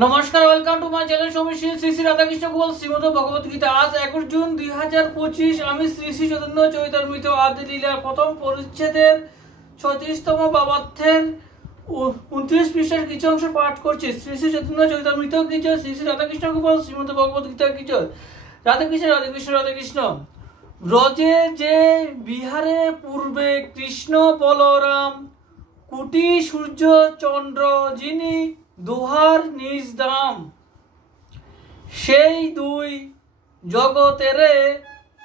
নমস্কার, welcome to my channel Samir Shri Shri Radhakrishna Gopal Shrimad Bhagavad Gita. আজ 21 June 2025 আমি শ্রী শ্রী চৈতন্য চরিতামৃত আদি লীলার প্রথম পরিচ্ছেদের 36তম বাবার্থের 29 পৃষ্ঠার কিছু অংশ পাঠ করছি। শ্রী শ্রী চৈতন্য চরিতামৃত কি জয়, শ্রী শ্রী রাধাকৃষ্ণ গোপাল শ্রীমদ ভগবত গীতা কি জয়। রাধাকৃষ্ণ রাধাকৃষ্ণ রাধাকৃষ্ণ। ব্রজে যে বিহারে পূর্বে কৃষ্ণ বলরাম কুটি সূর্য চন্দ্র যিনি দুহার নিজ দাম, সেই দুই জগতেরে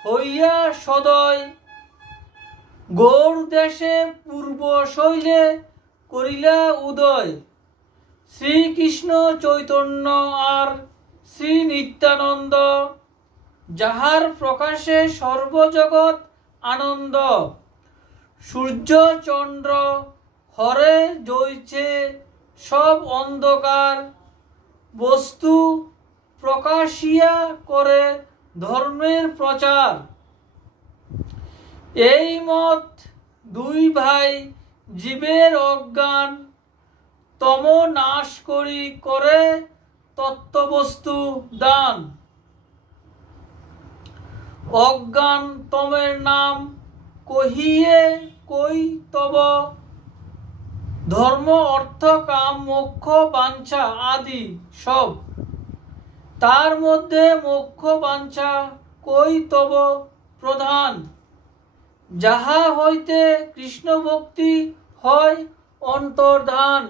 হইয়া সদয় গৌড় দেশে পূর্ব শৈলে করিলা উদয়। শ্রীকৃষ্ণ চৈতন্য আর শ্রী নিত্যানন্দ, যাহার প্রকাশে সর্বজগৎ আনন্দ। সূর্য চন্দ্র হরে জয়ছে সব অন্ধকার, বস্তু প্রকাশিয়া করে ধর্মের প্রচার। এই মত দুই ভাই জীবের অজ্ঞান, তম নাশ করি করে তত্ত্ববস্তু দান। অজ্ঞান তমের নাম কহিয়ে কই তব, ধর্ম অর্থ কাম মোক্ষ বাঞ্ছা আদি সব। তার মধ্যে মোক্ষ বাঞ্ছা কই তব প্রধান, যাহা হইতে কৃষ্ণ ভক্তি হয় অন্তর্ধান।